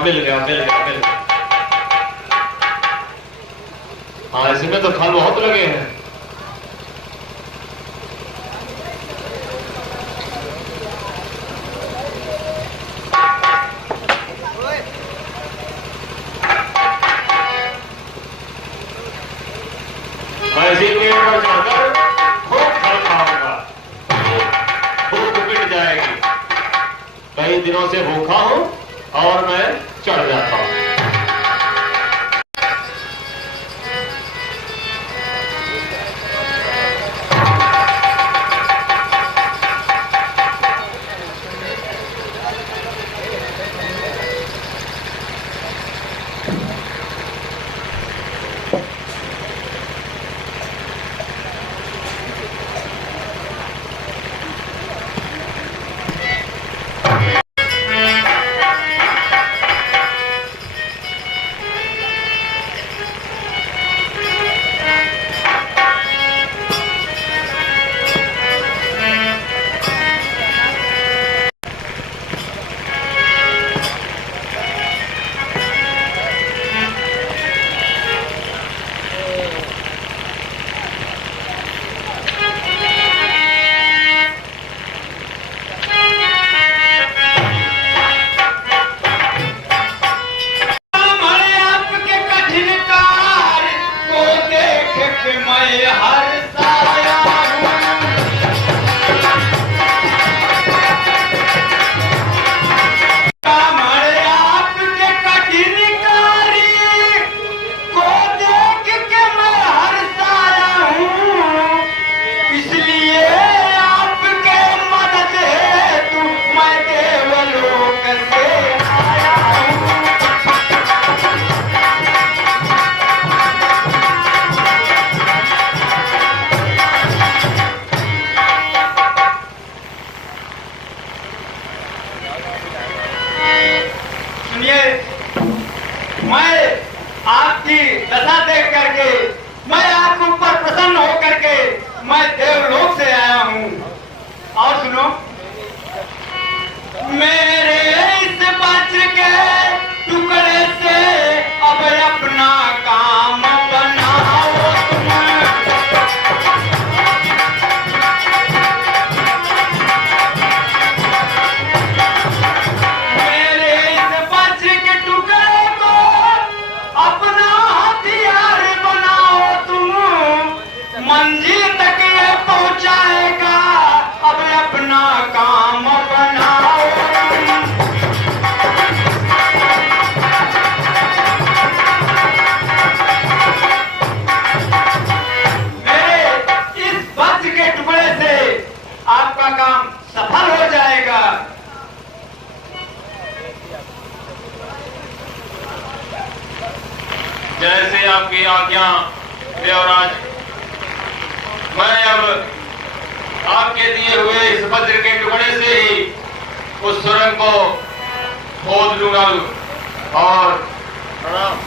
मिल गया मिल गया मिल गया। हाँ, इसमें तो खल बहुत लगे हैं। ऐसी पेड़ पर चढ़कर खूब फल खाऊंगा, भूख मिट जाएगी। कई दिनों से भूखा हूं और मैं चढ़ जाता हूं। मैं आपकी दशा देख करके, मैं आपके ऊपर प्रसन्न होकर के मैं देवलोक से आया हूँ। और सुनो, मेरे इस बच के टुकड़े से अब अपना काम बनाओ तुम। मेरे इस बच के टुकड़े को अपना हथियार बनाओ तुम। मंजिल तक ये पहुंचाएगा, अब अपना काम बनाओ तुम। मेरे इस वज्र के टुकड़े से आपका काम सफल हो जाएगा। जैसे आपकी आज्ञा देवराज। मैं अब आपके दिए हुए इस वज्र के टुकड़े से ही उस सुरंग को खोद लूंगा और प्रणाम।